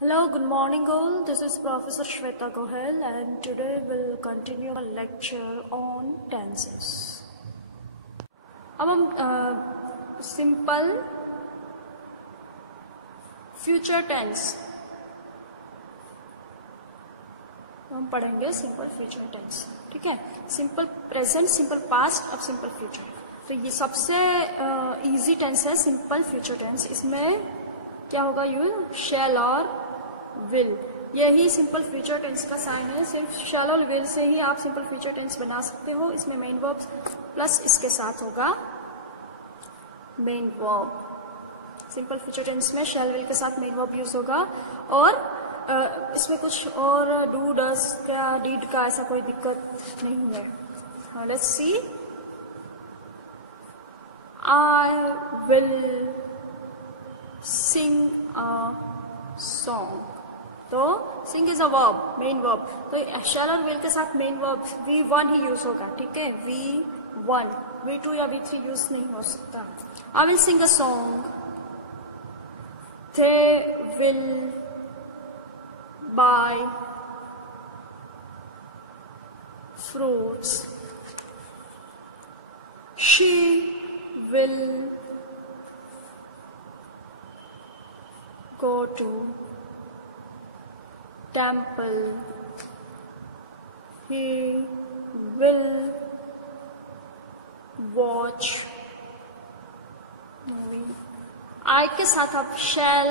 Hello, good morning all. This is Professor Shweta Gohel and today we'll continue our lecture on tenses. अब हम simple future tense हम पढ़ेंगे. Simple future tense, ठीक है. Simple present, simple past, अब simple future. तो ये सबसे इजी टेंस है सिंपल फ्यूचर टेंस. इसमें क्या होगा? यू शैल और विल, यही सिंपल फ्यूचर टेंस का साइन है. सिर्फ शैल और विल से ही आप सिंपल फ्यूचर टेंस बना सकते हो. इसमें मेन वर्ब प्लस इसके साथ होगा main verb. Simple future tense में शैल विल के साथ मेन वर्ब यूज होगा और इसमें कुछ और डू डस का डीड का ऐसा कोई दिक्कत नहीं है. हाँ, let's see. I will sing a song. तो sing is a verb, main verb. तो शैल और विल के साथ मेन वर्ब V1 ही यूज होगा, ठीक है. V1, V2 या V3 यूज नहीं हो सकता. आई will sing a song. They will buy fruits. She will go to temple. He will watch movie. I के साथ आप shall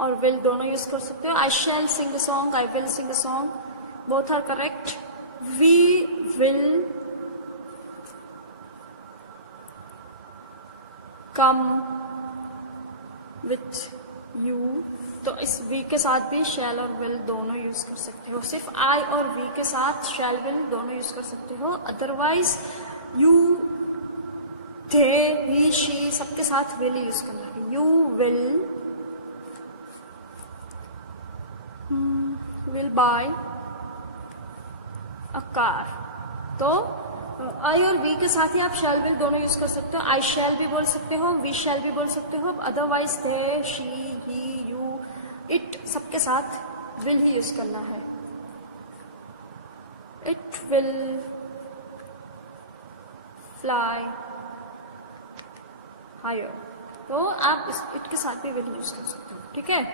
और will दोनों यूज कर सकते हो. I shall sing a song, I will sing a song. Both are correct. We will come with you. तो इस वी के साथ भी शैल और विल दोनों यूज कर सकते हो. सिर्फ आई और वी के साथ शैल विल दोनों यूज कर सकते हो. Otherwise you, they, he, she सबके साथ विल यूज करना है. You will buy a car. तो आई और वी के साथ ही आप शैल विल दोनों यूज कर सकते हो. आई शैल भी बोल सकते हो, वी शैल भी बोल सकते हो. Otherwise they, she, he, you, it सबके साथ विल ही यूज करना है. It will fly higher. तो आप इस इट के साथ भी विल यूज कर सकते हो, ठीक है.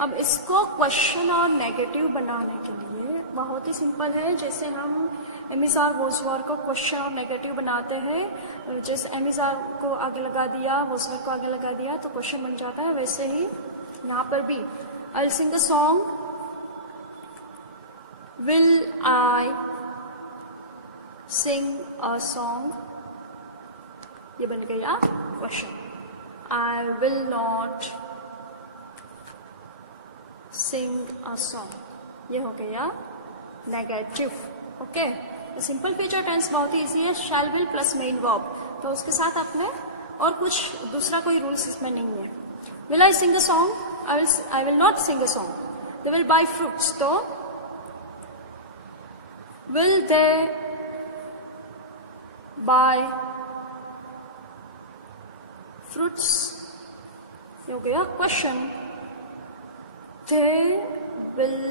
अब इसको क्वेश्चन और नेगेटिव बनाने के लिए बहुत ही सिंपल है. जैसे हम एमिसार वोसवर को क्वेश्चन और नेगेटिव बनाते हैं, जैसे एमिसार को आगे लगा दिया, वोसवर को आगे लगा दिया तो क्वेश्चन बन जाता है. वैसे ही यहाँ पर भी I will sing a song. Will I sing a song, ये बन गया question. I will not sing a song, ये हो गया नेगेटिव. ओके. तो सिंपल फ्यूचर टेंस बहुत ही इजी है. Shall will plus main verb, तो उसके साथ आपने और कुछ दूसरा कोई रूल्स इसमें नहीं है. Will I sing a song, I will not sing a song. They will buy fruits, तो विल दे बाय फ्रूट्स, ये हो गया question. They will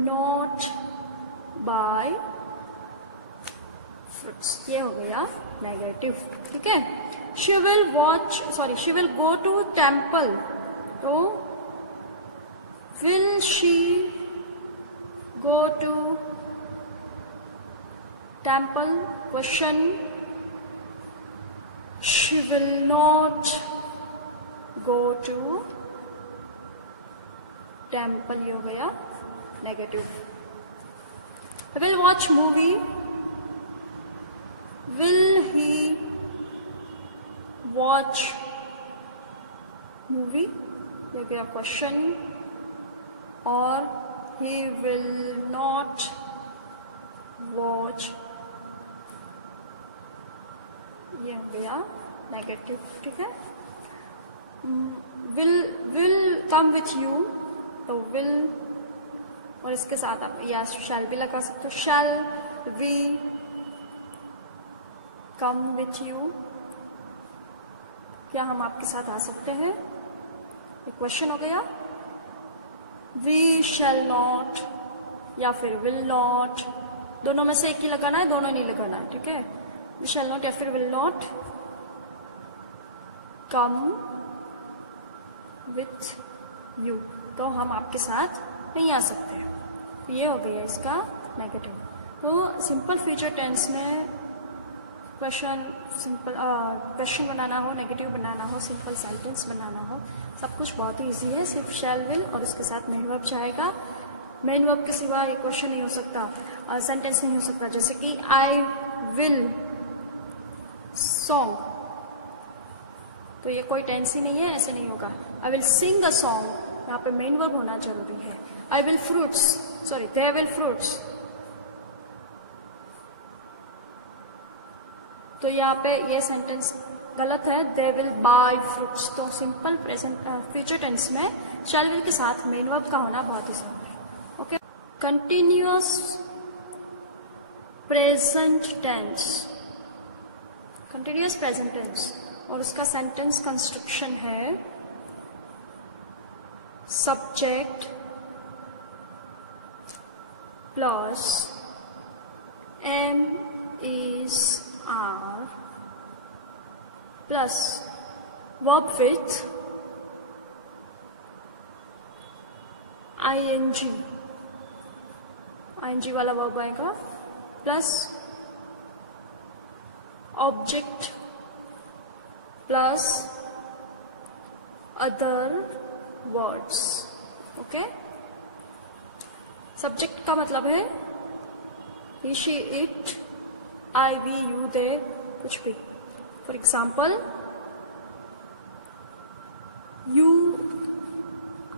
not buy fruits, ये हो गया नेगेटिव, ठीक है. She will go to temple. तो will she go to temple? Question. She will not go to temple, ये हो गया negative. Will watch movie. Will he watch movie, ये हो गया क्वेश्चन. और ही विल नॉट वॉच, ये हो गया नेगेटिव, ठीक है. विल कम विथ यू, तो विल और इसके साथ आप या शैल भी लगा सकते हो. Shall we come with you, क्या हम आपके साथ आ सकते हैं? ये क्वेश्चन हो गया. वी शैल नॉट या फिर विल नॉट, दोनों में से एक ही लगाना है, दोनों नहीं लगाना है, ठीक है। वी शैल नॉट या फिर will not come with you, तो हम आपके साथ नहीं आ सकते। तो ये हो गया इसका नेगेटिव। तो सिंपल फ्यूचर टेंस में क्वेश्चन बनाना हो, नेगेटिव बनाना हो, सिंपल सेंटेंस बनाना हो, सब कुछ बहुत ही इजी है। सिर्फ शैल विल और उसके साथ मेन वर्ब जाएगा। मेन वर्ब के सिवा ये क्वेश्चन नहीं हो सकता, सेंटेंस नहीं हो सकता। जैसे कि आई विल सॉन्ग, तो ये कोई टेंस ही नहीं है, ऐसे नहीं होगा। आई विल सिंग अ सॉन्ग, यहाँ पे मेन वर्ब होना जरूरी है। I will fruits, sorry they will fruits, तो यहाँ पे ये सेंटेंस गलत है, दे विल बाय फ्रूट्स। तो सिंपल प्रेजेंट फ्यूचर टेंस में शैल विल के साथ मेन वर्ब का होना बहुत ही जरूरी है। Okay, continuous present tense, continuous present tense और उसका सेंटेंस कंस्ट्रक्शन है subject plus am is are plus verb with ING, ING वाला वर्ब आएगा, plus object plus other words. Okay, subject का मतलब है he she it I we you they, कुछ भी। For example you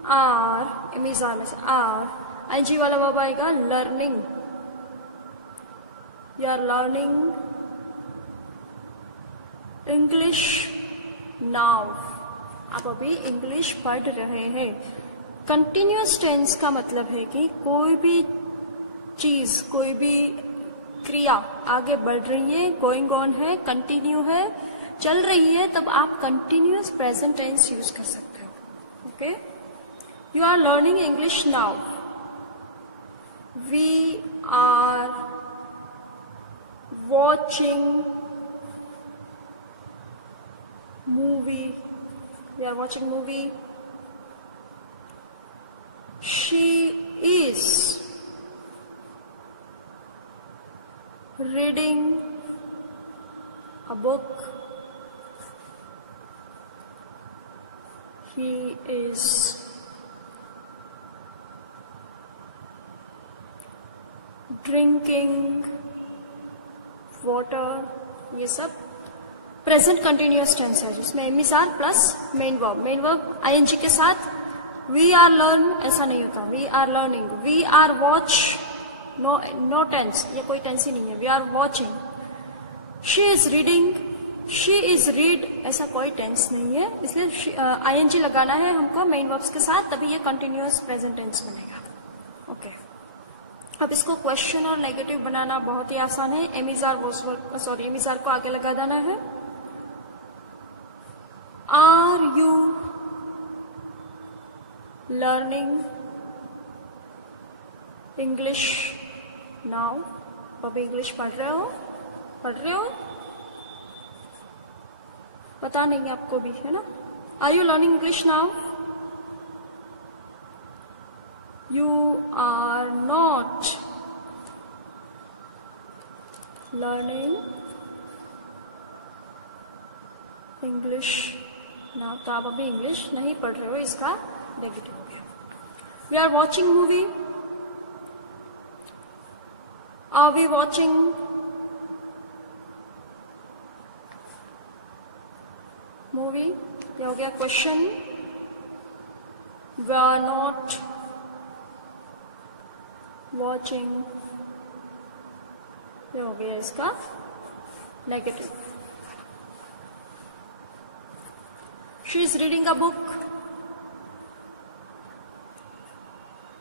are, am is are में से आर, आईएनजी वाला वर्ब आएगा learning, you are learning English now, आप अभी इंग्लिश पढ़ रहे हैं। कंटिन्यूअस टेंस का मतलब है कि कोई भी चीज, कोई भी क्रिया आगे बढ़ रही है, गोइंग ऑन है, कंटिन्यू है, चल रही है, तब आप कंटिन्यूअस प्रेजेंट टेंस यूज कर सकते हो। Okay, you are learning English now, we are watching movie, we are watching movie, she is reading a book, he is drinking water। ये सब प्रेजेंट कंटिन्यूअस टेंस है जिसमें am is are plus main verb, main verb ING के साथ। We are learn ऐसा नहीं होता, we are learning, we are watch, no tense, ये कोई टेंस ही नहीं है, we are watching. She is reading, she is read, ऐसा कोई टेंस नहीं है, इसलिए आईएनजी लगाना है हमको मेन वर्ब्स के साथ, तभी ये कंटिन्यूअस प्रेजेंट टेंस बनेगा। ओके, अब इसको क्वेश्चन और नेगेटिव बनाना बहुत ही आसान है। Am is are, sorry am is are को आगे लगा देना है। Are you learning English now? अभी इंग्लिश पढ़ रहे हो, पढ़ रहे हो, पता नहीं आपको भी, है ना। Are you learning English now? You are not learning English ना, तो आप अभी इंग्लिश नहीं पढ़ रहे हो, इसका नेगेटिव हो गया। We are watching movie, are we watching movie, ये हो गया question. We are not watching, ये हो गया इसका negative. She is reading a book.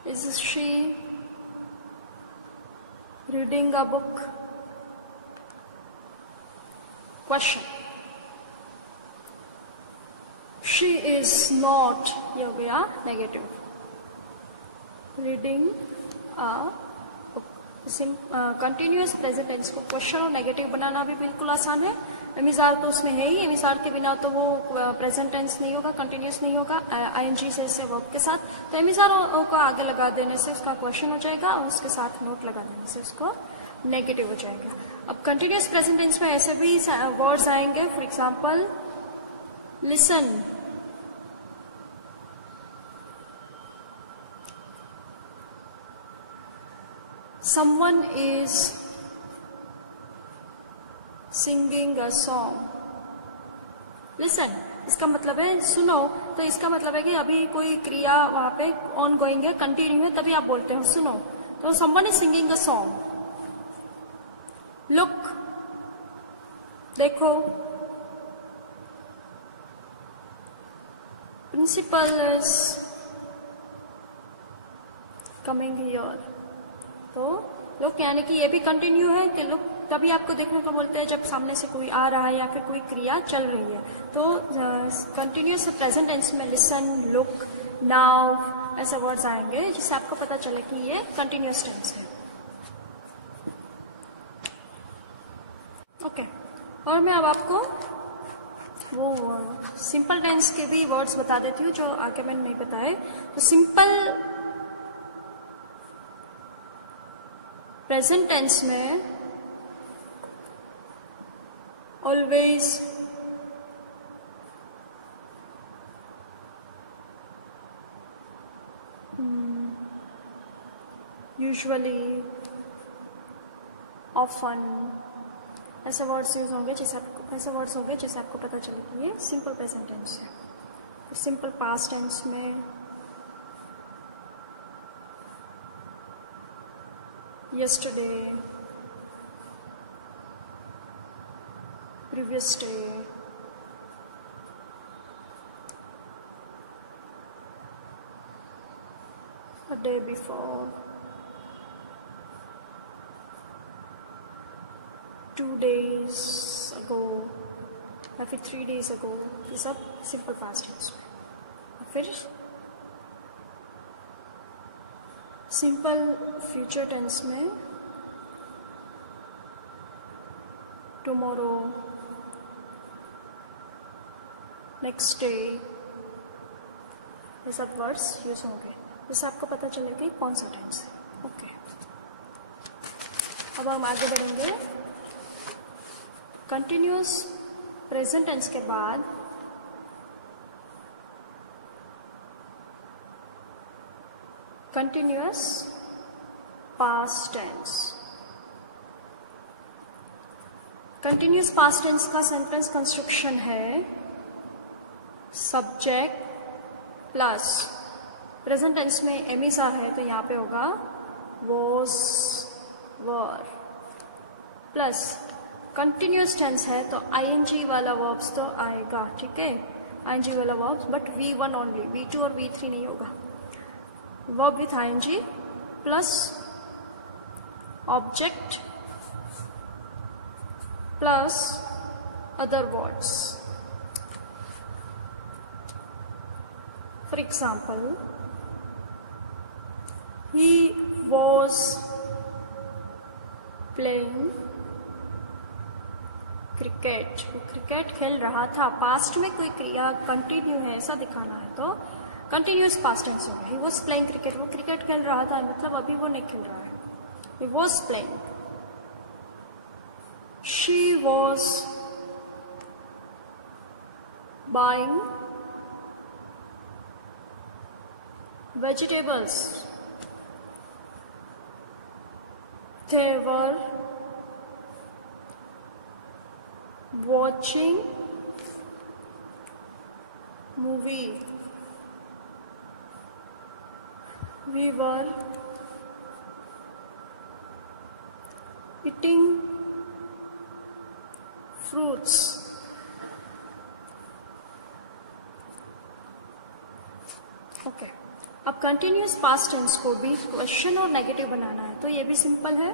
Is she reading a book? Question. She is not, ये हो गया negative. Reading continuous present tense को क्वेश्चन और नेगेटिव बनाना भी बिल्कुल आसान है। एमिजार तो उसमें है ही, एमिजार के बिना तो वो प्रेजेंट टेंस नहीं होगा, कंटिन्यूअस नहीं होगा आईएनजी से वर्ब के साथ। तो एमिजार को आगे लगा देने से उसका क्वेश्चन हो जाएगा और उसके साथ नोट लगा देने से उसको नेगेटिव हो जाएगा। अब कंटिन्यूअस प्रेजेंट टेंस में ऐसे भी वर्ड्स आएंगे, for example listen, someone is singing a song. Listen, इसका मतलब है सुनो, तो इसका मतलब है कि अभी कोई क्रिया वहां पे ऑन गोइंग है, कंटिन्यू है, तभी आप बोलते हो सुनो। तो someone is singing a song. Look, देखो, principal is coming here. तो लोग यानी कि ये भी कंटिन्यू है कि लोग तभी आपको देखने को बोलते हैं जब सामने से कोई आ रहा है या फिर कोई क्रिया चल रही है। तो कंटिन्यूअस प्रेजेंट टेंस में लिसन, लुक, नाउ ऐसे वर्ड्स आएंगे जिससे आपको पता चले कि ये कंटिन्यूअस टेंस है। ओके, और मैं अब आपको वो सिंपल टेंस के भी वर्ड्स बता देती हूँ जो आगे मैंने नहीं बताए। तो सिंपल प्रेजेंट टेंस में ऑलवेज, यूजुअली, ऑफन ऐसे वर्ड्स यूज होंगे जैसे आपको पता चले कि ये सिंपल प्रेजेंट टेंस है। सिंपल पास्ट टेंस में yesterday, previous day, a day before, 2 days ago या फिर 3 days ago, ये सब सिंपल पास्ट टेंस में। फिर सिंपल फ्यूचर टेंस में टुमारो, नेक्स्ट डे, ये सब वर्ड्स यूज होंगे जिससे आपको पता चले कि कौन सा टेंस है। ओके, अब हम आगे बढ़ेंगे। कंटिन्यूअस प्रेजेंट टेंस के बाद continuous past tense. Continuous past tense का सेंटेंस कंस्ट्रक्शन है सब्जेक्ट प्लस, प्रेजेंट टेंस में एमिसा है तो यहाँ पे होगा was, were, plus continuous tense है तो आईएनजी वाला वर्ब्स तो आएगा, ठीक है, आईएनजी वाला verbs, but V1 only, V2 और V3 नहीं होगा। Verb with ING plus object plus other words. For example, he was playing cricket, वो क्रिकेट खेल रहा था। पास्ट में कोई क्रिया कंटिन्यू है ऐसा दिखाना है तो कंटिन्यूअस पास्ट टेंस होगा। ही वॉज प्लेइंग क्रिकेट, वो क्रिकेट खेल रहा था, मतलब अभी वो नहीं खेल रहा है। ही was playing, she was buying vegetables, they were watching movie, we were eating fruits, okay. अब कंटिन्यूअस पास्ट टेंस को भी क्वेश्चन और नेगेटिव बनाना है तो ये भी सिंपल है।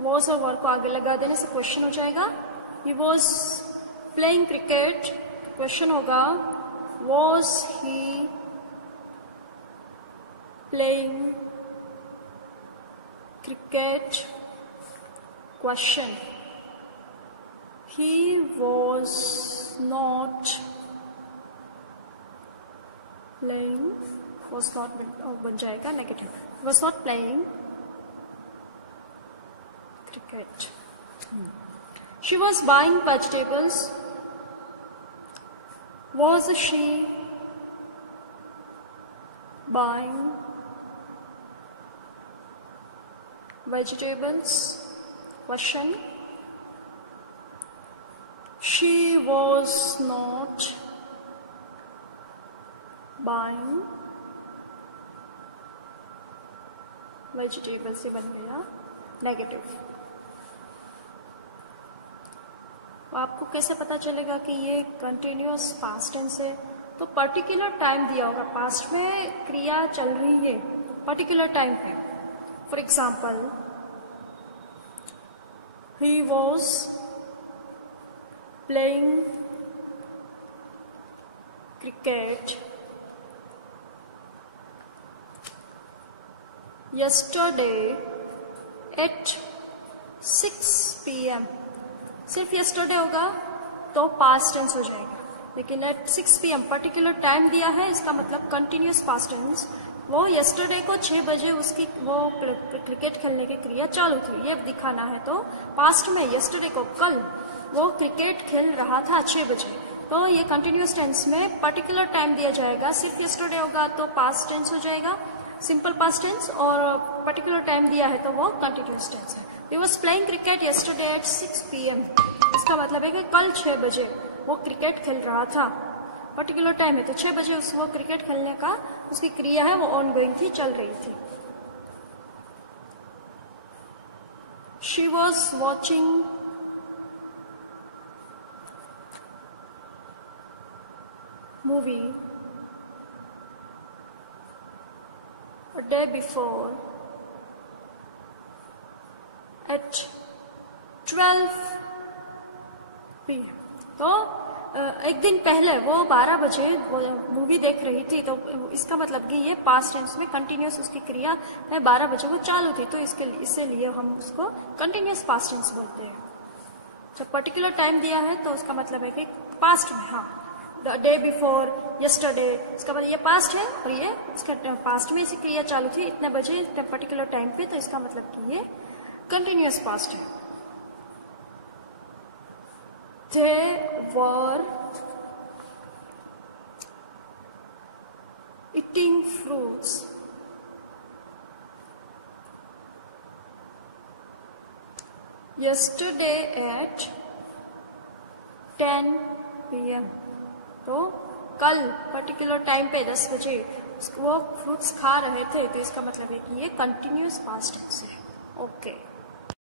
वॉज और वर को आगे लगा देने से क्वेश्चन हो जाएगा। He was playing cricket, question होगा was he playing cricket. Question. He was not playing, was not बन जाएगा negative. Was not playing cricket. She was buying vegetables. Was she buying vegetables? Question. She was not buying vegetables से बन गया negative. आपको कैसे पता चलेगा कि ये कंटिन्यूअस पास्ट टेंस है? तो पर्टिकुलर टाइम दिया होगा, पास्ट में क्रिया चल रही है पर्टिकुलर टाइम पे. For example, he was playing cricket yesterday at 6 PM. सिर्फ yesterday होगा तो पास्ट टेंस हो जाएगा, लेकिन at 6 PM पर्टिकुलर टाइम दिया है, इसका मतलब कंटिन्यूस पास्ट टेंस. वो yesterday को 6 बजे उसकी वो क्रिकेट खेलने की क्रिया चालू थी, ये दिखाना है. तो पास्ट में yesterday को कल वो क्रिकेट खेल रहा था 6 बजे, तो ये कंटिन्यूस टेंस में पर्टिकुलर टाइम दिया जाएगा. सिर्फ yesterday होगा तो पास्ट टेंस हो जाएगा, सिंपल पास्ट टेंस, और पर्टिकुलर टाइम दिया है तो वो कंटिन्यूस टेंस है. He was playing cricket yesterday at 6 PM. इसका मतलब है कि कल 6 बजे वो क्रिकेट खेल रहा था. पर्टिकुलर टाइम है तो 6 बजे वो क्रिकेट खेलने का उसकी क्रिया है वो ऑन गोइंग थी, चल रही थी. She was watching movie a day before at 12 PM. तो एक दिन पहले वो 12 बजे मूवी देख रही थी, तो इसका मतलब कि ये पास्ट टेंस में कंटिन्यूस उसकी क्रिया है 12 बजे वो चालू थी, तो इसके लिए हम उसको कंटिन्यूस पास्ट टेंस बोलते हैं. जब पर्टिकुलर टाइम दिया है तो उसका मतलब है कि पास्ट में. हाँ, द डे बिफोर, यस्टरडे, इसका मतलब ये पास्ट है और ये इसका पास्ट में इसी क्रिया चालू थी इतने बजे इतने पर्टिकुलर टाइम पे, तो इसका मतलब कि ये कंटिन्यूअस पास्ट है. They were eating fruits yesterday at 10 PM. तो कल पर्टिकुलर टाइम पे 10 बजे वो फ्रूट्स खा रहे थे, तो इसका मतलब है कि ये कंटिन्यूअस पास्ट टेंस है. ओके.